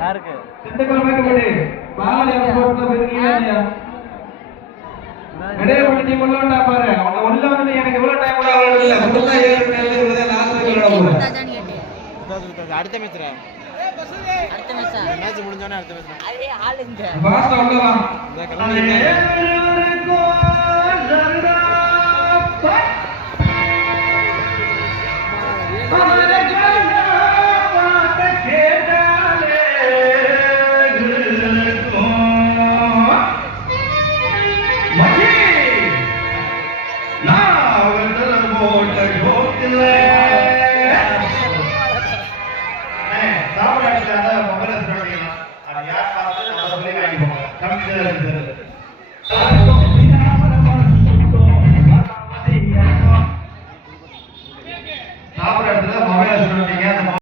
யாருக்கு திண்டுக்கல் மேட்டுப்பட்டி பாலாஜி ஸ்போர்ட்ஸ்ல போயிருக்கீங்களா? இடையே முடிஞ்சு முள்ளோண்டா பாரு. அவங்க உள்ள வந்து எனக்கு இவ்வளவு டைம் கூட அவ்வளவு இல்ல. முள்ளா ஏறினது இவ்வளவு லாஸ்ட் அடுத்த மேட்ச்ரா அடுத்த மேட்ச் மேட்ச் முடிஞ்சோனே அடுத்த மேட்ச் அதே ஆளுங்க பாஸ்டா உள்ள வா. இந்த கலந்து